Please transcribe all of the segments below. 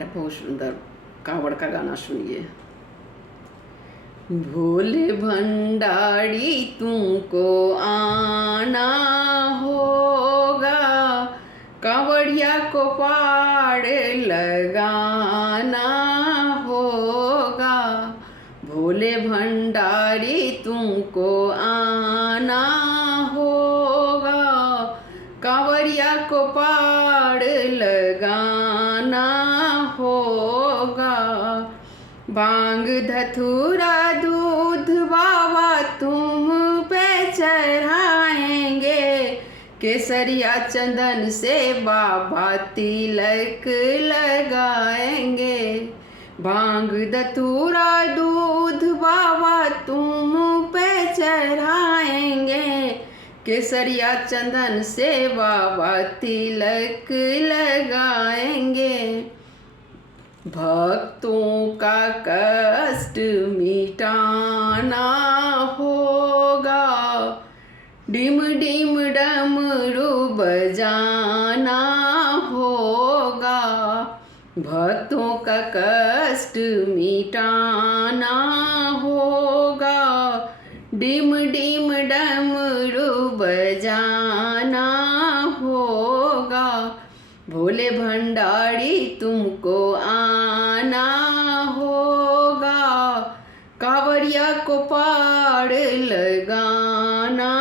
बेटा बहुत सुंदर कावड़ का गाना सुनिए। भोले भंडारी तुमको आना होगा, कावड़िया को पाड़ लगाना होगा। भोले भंडारी तुमको आना होगा, कावड़िया को पाड़ लगाना होगा। भांग धतूरा दूध बाबा तुम पे चढ़ाएंगे, केसरिया चंदन से बाबा तिलक लगाएंगे। भांग धतूरा दूध बाबा तुम पे चढ़ाएंगे, केसरिया चंदन से बाबा तिलक लगाएंगे। भक्तों का कष्ट मिटाना होगा, डिम डिम डमरू बजाना होगा। भक्तों का कष्ट मिटाना होगा, डिम डिम डमरू बजाना होगा। भोले भंडारी तुमको आना होगा, कावड़िया को पाड़ लगाना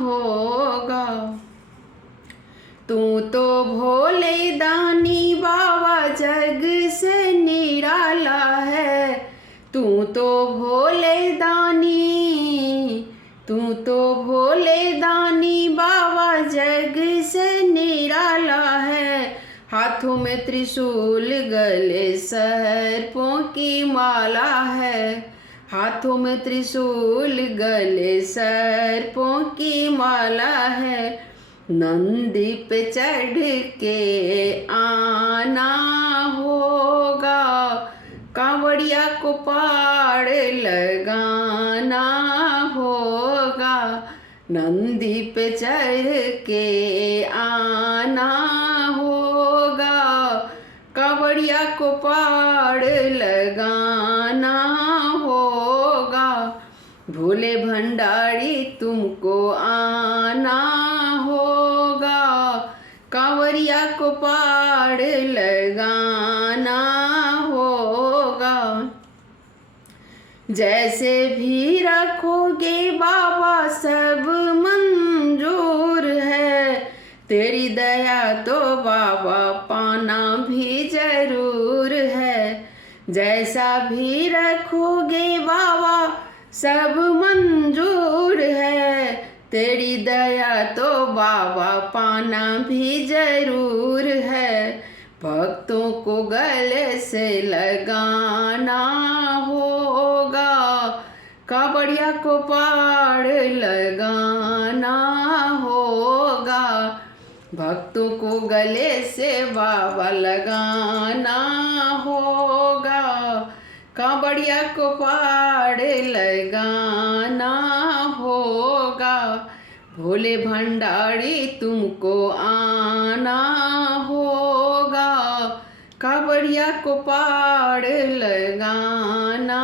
होगा। तू तो भोले दानी बाबा जग से निराला है, तू तो भोले दानी, तू तो भोले दानी बाबा जग से निराला है। हाथों में त्रिशूल गले सर्पों की माला है, हाथों में त्रिशूल गले सर्पों की माला है। नंदी पे चढ़ के आना होगा, कावड़िया को पाड़ लगाना होगा। नंदी पे चढ़ के आना होगा, कावड़िया को पाड़ लगाना होगा। भोले भंडारी तुमको आना होगा, कावड़िया को पाड़ लगाना होगा। जैसे भी रखोगे बाबा सब मंजूर है, तेरी दया तो बाबा पाना भी जरूर है। जैसा भी रखोगे बाबा सब मंजूर है, तेरी दया तो बाबा पाना भी जरूर है। भक्तों को गले से लगाना होगा, कावड़िया को पाड़ लगाना होगा। भक्तों को गले से बाबा लगाना होगा, कावड़िया को पाड़ लगाना होगा। भोले भंडारी तुमको आना होगा, कावड़िया को पाड़ लगाना